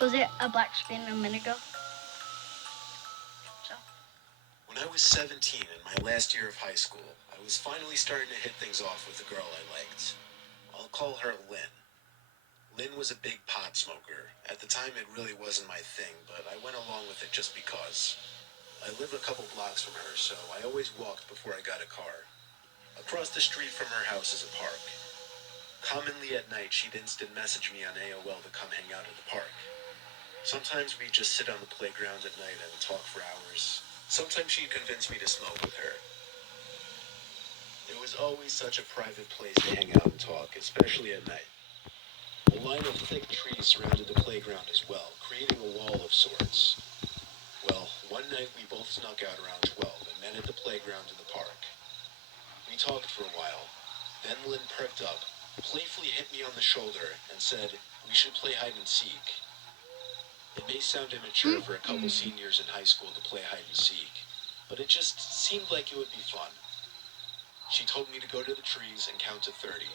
Was it a black screen a minute ago? So. When I was 17 in my last year of high school, I was finally starting to hit things off with a girl I liked. I'll call her Lynn. Lynn was a big pot smoker. At the time, it really wasn't my thing, but I went along with it just because. I live a couple blocks from her, so I always walked before I got a car. Across the street from her house is a park. Commonly at night, she'd instant message me on AOL to come hang out at the park. Sometimes we'd just sit on the playground at night and talk for hours. Sometimes she'd convince me to smoke with her. It was always such a private place to hang out and talk, especially at night. A line of thick trees surrounded the playground as well, creating a wall of sorts. Well, one night we both snuck out around 12 and met at the playground in the park. We talked for a while. Then Lynn perked up, playfully hit me on the shoulder, and said, "We should play hide and seek." It may sound immature for a couple seniors in high school to play hide and seek, but it just seemed like it would be fun. She told me to go to the trees and count to 30.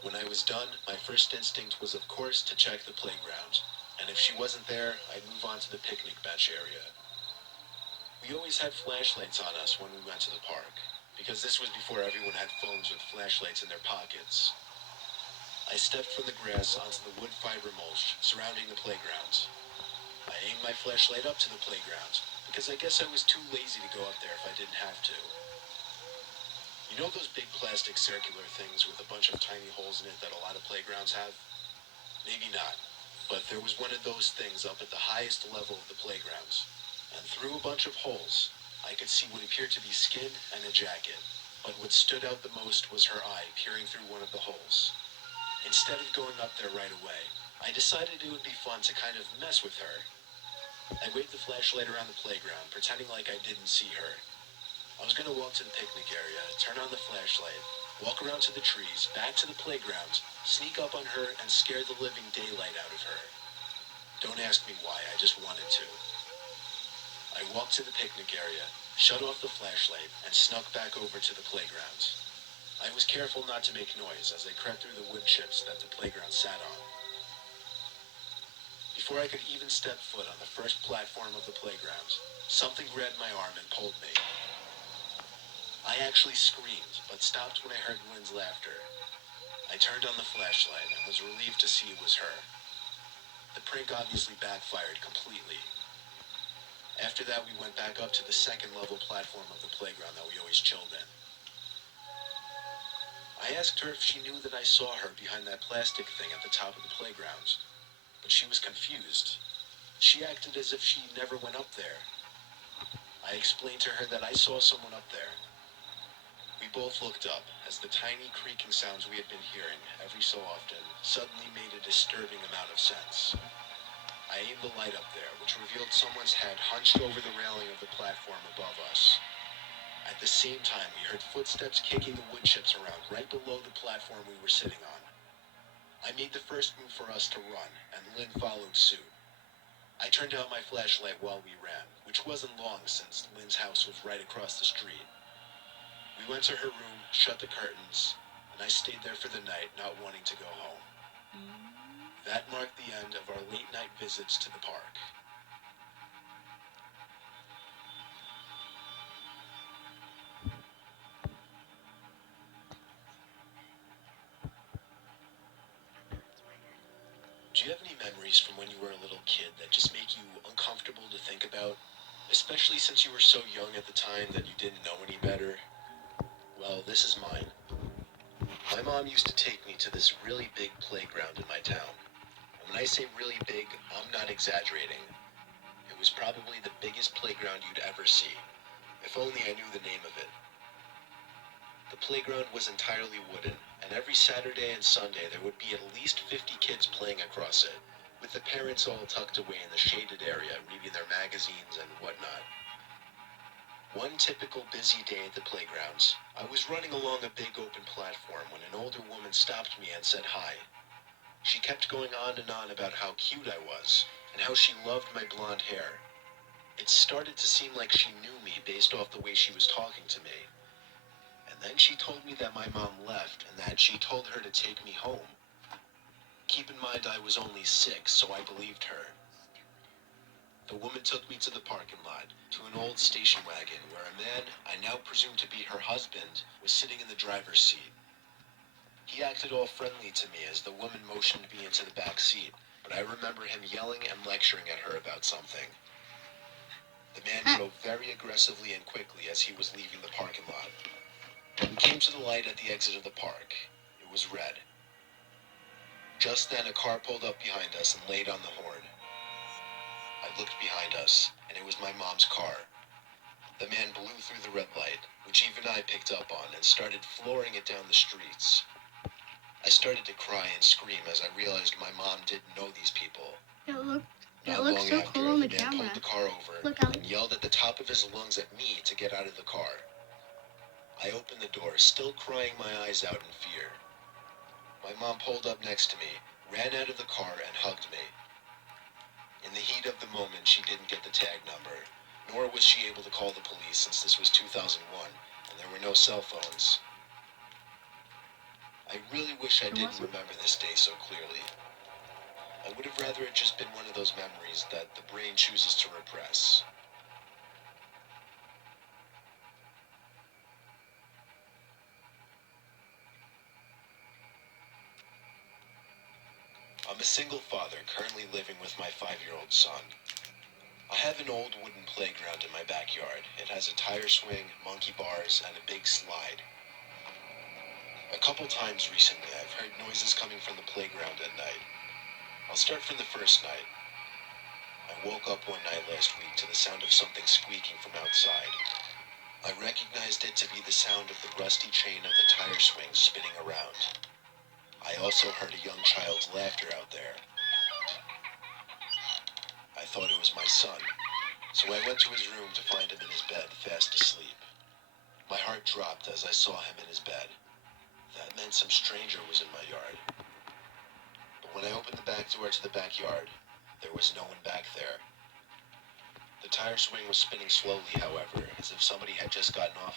When I was done, my first instinct was, of course, to check the playground, and if she wasn't there, I'd move on to the picnic bench area. We always had flashlights on us when we went to the park, because this was before everyone had phones with flashlights in their pockets. I stepped from the grass onto the wood fiber mulch surrounding the playground. I aimed my flashlight up to the playground, because I guess I was too lazy to go up there if I didn't have to. You know those big plastic circular things with a bunch of tiny holes in it that a lot of playgrounds have? Maybe not, but there was one of those things up at the highest level of the playgrounds, and through a bunch of holes, I could see what appeared to be skin and a jacket, but what stood out the most was her eye peering through one of the holes. Instead of going up there right away, I decided it would be fun to kind of mess with her. I waved the flashlight around the playground, pretending like I didn't see her. I was going to walk to the picnic area, turn on the flashlight, walk around to the trees, back to the playground, sneak up on her, and scare the living daylight out of her. Don't ask me why, I just wanted to. I walked to the picnic area, shut off the flashlight, and snuck back over to the playground. I was careful not to make noise as I crept through the wood chips that the playground sat on. Before I could even step foot on the first platform of the playground, something grabbed my arm and pulled me. I actually screamed, but stopped when I heard Lynn's laughter. I turned on the flashlight and was relieved to see it was her. The prank obviously backfired completely. After that, we went back up to the second level platform of the playground that we always chilled in. I asked her if she knew that I saw her behind that plastic thing at the top of the playground, but she was confused. She acted as if she never went up there. I explained to her that I saw someone up there. We both looked up as the tiny creaking sounds we had been hearing every so often suddenly made a disturbing amount of sense. I aimed the light up there, which revealed someone's head hunched over the railing of the platform above us. At the same time, we heard footsteps kicking the wood chips around right below the platform we were sitting on. I made the first move for us to run, and Lynn followed suit. I turned out my flashlight while we ran, which wasn't long since Lynn's house was right across the street. We went to her room, shut the curtains, and I stayed there for the night, not wanting to go home. That marked the end of our late-night visits to the park. Do you have any memories from when you were a little kid that just make you uncomfortable to think about? Especially since you were so young at the time that you didn't know any better? Well, this is mine. My mom used to take me to this really big playground in my town. And when I say really big, I'm not exaggerating. It was probably the biggest playground you'd ever see. If only I knew the name of it. The playground was entirely wooden, and every Saturday and Sunday there would be at least 50 kids playing across it, with the parents all tucked away in the shaded area reading their magazines and whatnot. One typical busy day at the playgrounds, I was running along a big open platform when an older woman stopped me and said hi. She kept going on and on about how cute I was, and how she loved my blonde hair. It started to seem like she knew me based off the way she was talking to me. And then she told me that my mom left and that she told her to take me home. Keep in mind, I was only 6, so I believed her. The woman took me to the parking lot, to an old station wagon where a man, I now presume to be her husband, was sitting in the driver's seat. He acted all friendly to me as the woman motioned me into the back seat, but I remember him yelling and lecturing at her about something. The man drove very aggressively and quickly as he was leaving the parking lot. We came to the light at the exit of the park. It was red. Just then, a car pulled up behind us and laid on the horn. I looked behind us, and it was my mom's car. The man blew through the red light, which even I picked up on, and started flooring it down the streets. I started to cry and scream as I realized my mom didn't know these people. It looks so cool on the man camera. pulled the car over Look out. and yelled at the top of his lungs at me to get out of the car. I opened the door, still crying my eyes out in fear. My mom pulled up next to me, ran out of the car, and hugged me. In the heat of the moment, she didn't get the tag number, nor was she able to call the police since this was 2001 and there were no cell phones. I really wish I didn't remember this day so clearly. I would have rather it just been one of those memories that the brain chooses to repress. I'm a single father currently living with my 5-year-old son. I have an old wooden playground in my backyard. It has a tire swing, monkey bars, and a big slide. A couple times recently, I've heard noises coming from the playground at night. I'll start from the first night. I woke up one night last week to the sound of something squeaking from outside. I recognized it to be the sound of the rusty chain of the tire swing spinning around. I also heard a young child's laughter out there. I thought it was my son, so I went to his room to find him in his bed, fast asleep. My heart dropped as I saw him in his bed. That meant some stranger was in my yard. But when I opened the back door to the backyard, there was no one back there. The tire swing was spinning slowly, however, as if somebody had just gotten off